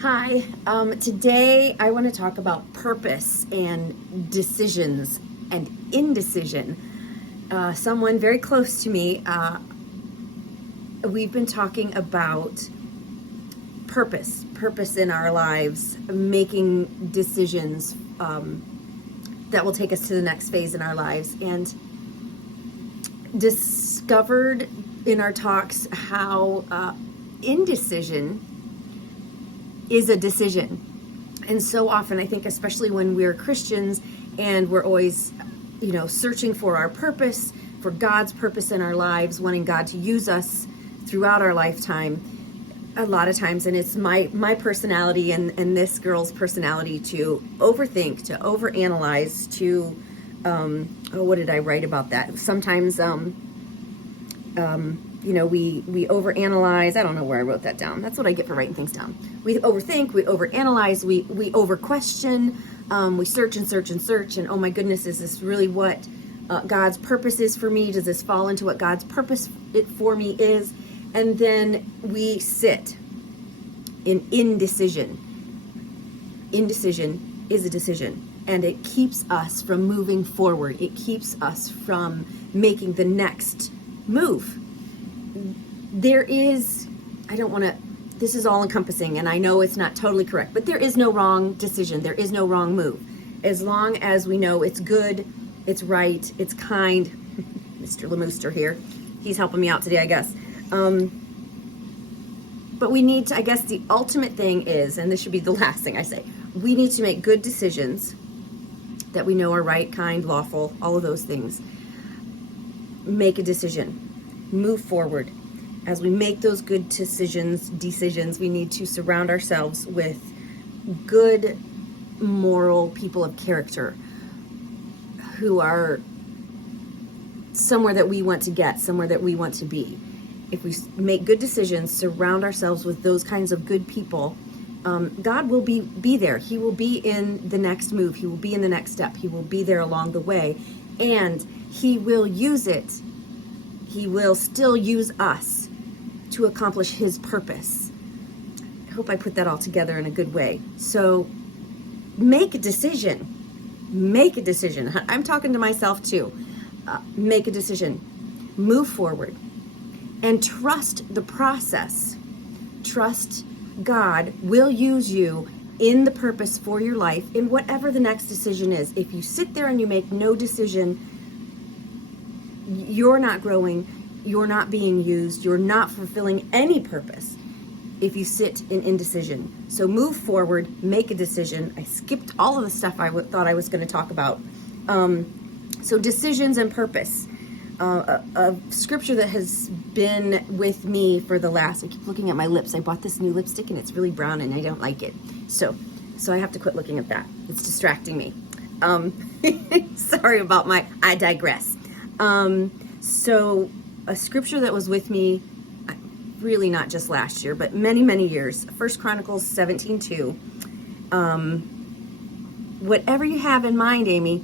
Hi, today I want to talk about purpose and decisions and indecision. Someone very close to me, we've been talking about purpose in our lives, making decisions that will take us to the next phase in our lives, and discovered in our talks how indecision is a decision. And so often, I think, especially when we're Christians and we're always, searching for our purpose, for God's purpose in our lives, wanting God to use us throughout our lifetime, a lot of times, and it's my personality and this girl's personality to overthink, to overanalyze, to, what did I write about that? Sometimes, we overanalyze. I don't know where I wrote that down. That's what I get for writing things down. We overthink, we overanalyze, we over-question, we search and search and search, and oh my goodness, is this really what God's purpose is for me? Does this fall into what God's purpose for me is? And then we sit in indecision. Indecision is a decision, and it keeps us from moving forward. It keeps us from making the next move. There is, this is all encompassing, and I know it's not totally correct, but there is no wrong decision. There is no wrong move. As long as we know it's good, it's right, it's kind. Mr. Lemooster here. He's helping me out today, I guess. But we need to, I guess the ultimate thing is, and this should be the last thing I say, we need to make good decisions that we know are right, kind, lawful, all of those things. Make a decision. Move forward. As we make those good decisions, we need to surround ourselves with good, moral people of character who are somewhere that we want to get, somewhere that we want to be. If we make good decisions, surround ourselves with those kinds of good people, God will be there. He will be in the next move. He will be in the next step. He will be there along the way, and He will use it. He will still use us to accomplish His purpose. I hope I put that all together in a good way. So make a decision. Make a decision. I'm talking to myself too. Make a decision. Move forward. And trust the process. Trust God will use you in the purpose for your life, in whatever the next decision is. If you sit there and you make no decision, you're not growing, you're not being used, you're not fulfilling any purpose if you sit in indecision. So move forward, make a decision. I skipped all of the stuff I thought I was going to talk about. So decisions and purpose. A scripture that has been with me for the last, I keep looking at my lips. I bought this new lipstick and it's really brown and I don't like it. So I have to quit looking at that. It's distracting me. Sorry about I digress. So a scripture that was with me, really not just last year, but many, many years, 1 Chronicles 17:2. Whatever you have in mind, Amy,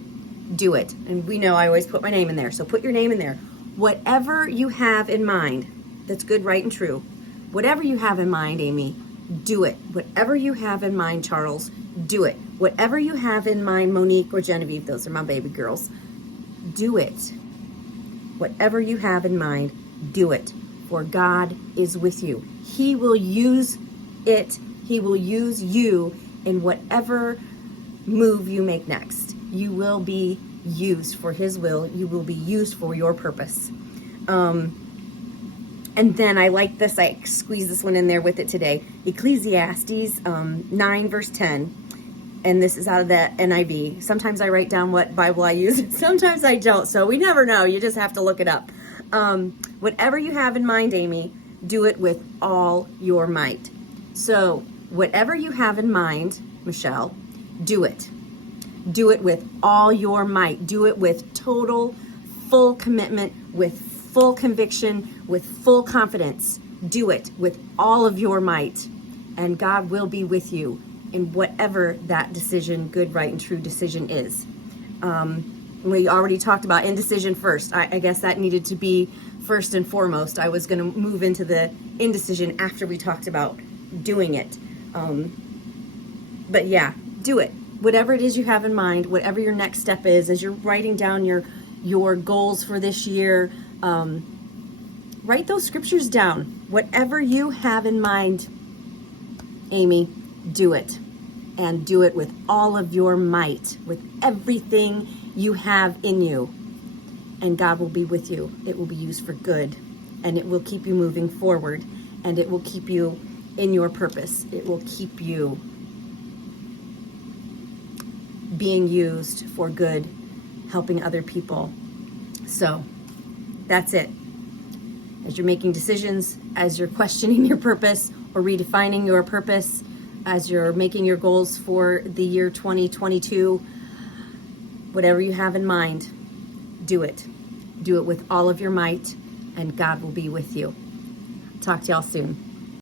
do it. And we know I always put my name in there, so put your name in there. Whatever you have in mind that's good, right, and true, whatever you have in mind, Amy, do it. Whatever you have in mind, Charles, do it. Whatever you have in mind, Monique or Genevieve, those are my baby girls, do it. Whatever you have in mind, do it. For God is with you. He will use it. He will use you in whatever move you make next. You will be used for His will. You will be used for your purpose. And then I like this. I squeezed this one in there with it today. Ecclesiastes 9 verse 10. And this is out of the NIV. Sometimes I write down what Bible I use. Sometimes I don't. So we never know. You just have to look it up. Whatever you have in mind, Amy, do it with all your might. So whatever you have in mind, Michelle, do it. Do it with all your might. Do it with total, full commitment, with full conviction, with full confidence. Do it with all of your might, and God will be with you in whatever that decision, good, right, and true decision is. We already talked about indecision first. I guess that needed to be first and foremost. I was going to move into the indecision after we talked about doing it. But yeah, do it. Whatever it is you have in mind, whatever your next step is, as you're writing down your goals for this year, write those scriptures down. Whatever you have in mind, Amy, do it. And do it with all of your might, with everything you have in you. And God will be with you. It will be used for good. And it will keep you moving forward. And it will keep you in your purpose. It will keep you being used for good, helping other people. So that's it. As you're making decisions, as you're questioning your purpose or redefining your purpose, as you're making your goals for the year 2022, whatever you have in mind, do it. Do it with all of your might, and God will be with you. Talk to y'all soon.